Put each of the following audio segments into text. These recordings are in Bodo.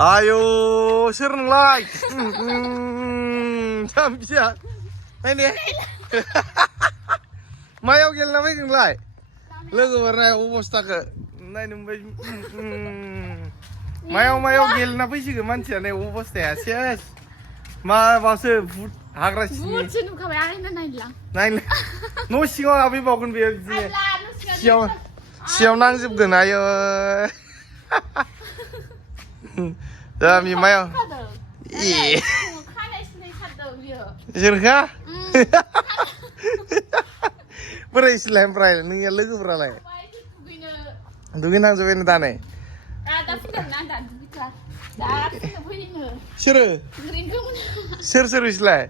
Ayo, soर नोंलाय? जाम्बिया नायनो मायाव गेलेना फैदों नोंलाय? लोगोफोर नाय अबस्थाखौ नायनो मोनबाय मायाव गेलेना फैसिगोन मानसिया नै अबस्थाया सेस माबासो भुत हाग्रा सिंनि भुतसो नुखाबाय आंनो नायलां नायनो न' सिङाव हाबहैबावगोन बेयो बिदिनो सियाव नांजोबगोन आयो जामि मायाव ए सोरखा बोरै सिलाय ओमफ्राय नोंनिया लोगोफोरालाय दुगैनांजोबबाय दानो सोरो सोर इसलाय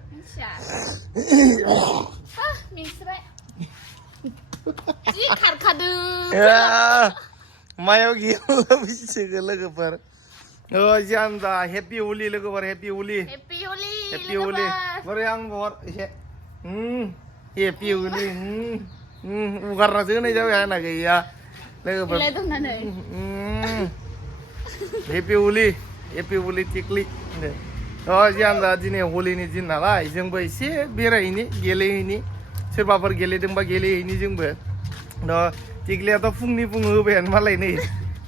मायाव गेलेला फैसिगोन लोगोफोर जानदा हेपि होलि लोगोफोर हेपि होलि बोरै आं बहर एसे हेपि होलि उगारनासो होनाय जाबाय आंना गैया लोगोफोर हेपि होलि टिक्लि जानदा दिनै हलिनि दिन नालाय जोंबो एसे बेरायहैनि गेलेहैनि सोरबाफोर गेलेदोंबा गेलेहैनि जोंबो टिक्लियाथ' फुंनि होबायानो मालाय नै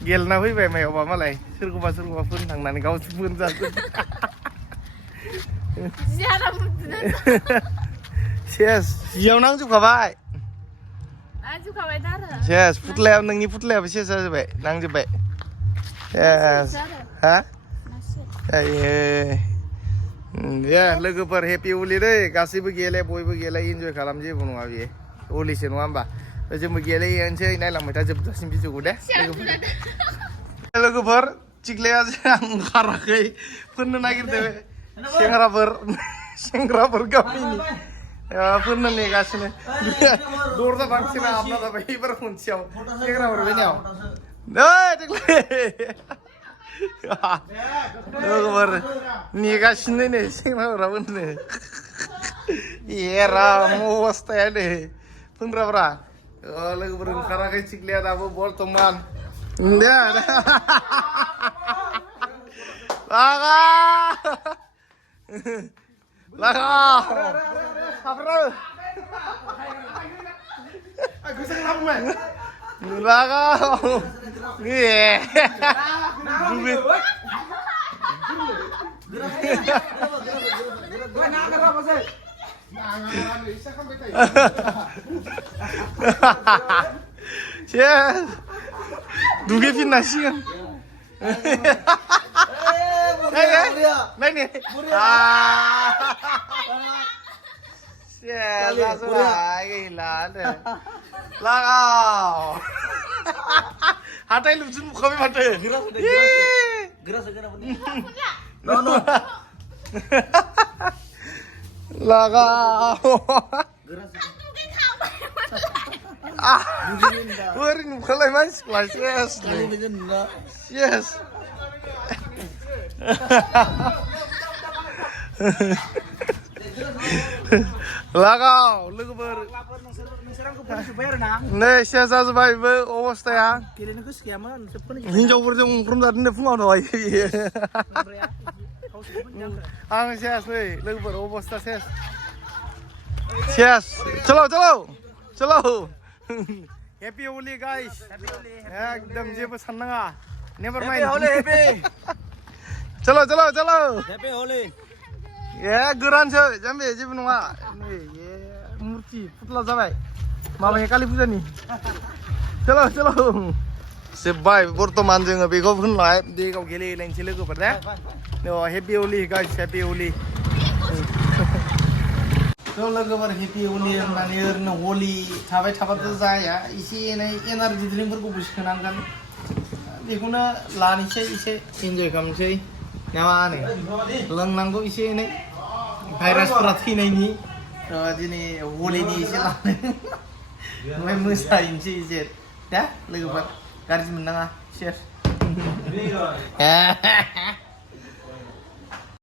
गेलेना फैबाय मायावबा मालाय सोरखौबा फोन थांनानै गावसो फोन जागोन सेस जियाव नांजोबखाबाय सेस फुथलायाव नोंनि फुथलायाबो सेस जाजोब्बाय नांजोब्बाय सेस हा दे लोगोफोर हेपि होलि दै गासैबो गेले बयबो गेले इन्जय खालाम जेबो नङा बेयो होलिसो नङा होमबा जोंबो गेलेहैनोसै नायलांबाय था जोबजासिम भिडिअखौ दे लोगोफोर टिक्लिया आं ओंखाराखै फोननो नागिरदों सेंग्राफोर गामिनि फोननो नेगासिनो दरजा बांसिन हाबना जाबाय एबार खनसेयाव सेंग्राफोर फैनायाव लोगोफोर नेगासिनो नै सेंग्राफोरा फोननो एरा अबस्थाया नै फोनग्राफ्रा लोगोफोर ओंखाराखै टिक्लिया दाबो बर्थमान दुगैफिननांसिगोन नायनो गैला लागाव हाथाय लुबजों बुखाबाय माथो लागाव बोरै नुखालाय मानसिखौलाय सेस लागाव लोगोफोर नै सेस जाजोब्बायबो अबस्थाया हिनजावफोरजों ओंखाम फुङाव दहाय आं सेस नै लोगोफोर अबस्था सेस चलो हेपि होलि गाइस एकदम जेबो साननाङा नेभार माइन्ड चलो हेपि होलि गोरानसो जाम्बे जेबो नङा नै मुरथि फुथला जाबाय माबाया कालि फुजानि चलो जोब्बाय बर्थमान जोङो बेखौ होनलाय दैगाव गेलेहैलायनोसै लोगोफोर दे हेपि होलि गाइस हेपि होलि लोगोफोर हेपि होलि होननानै ओरैनो हलि थाबाय थाबाथ' जाया एसे एनै एनार्जि ड्रिंकफोरखौबो सोनांगोन बेखौनो लानोसै एसे इन्जय खालामनोसै ना मा होनो लोंनांगौ एसे एनै भाइरासफोरा थैनायनि दिनै हलिनि एसे लानो ओमफ्राय मोसाहैनोसै एसे दे लोगोफोर गाज्रि मोननाङा सेस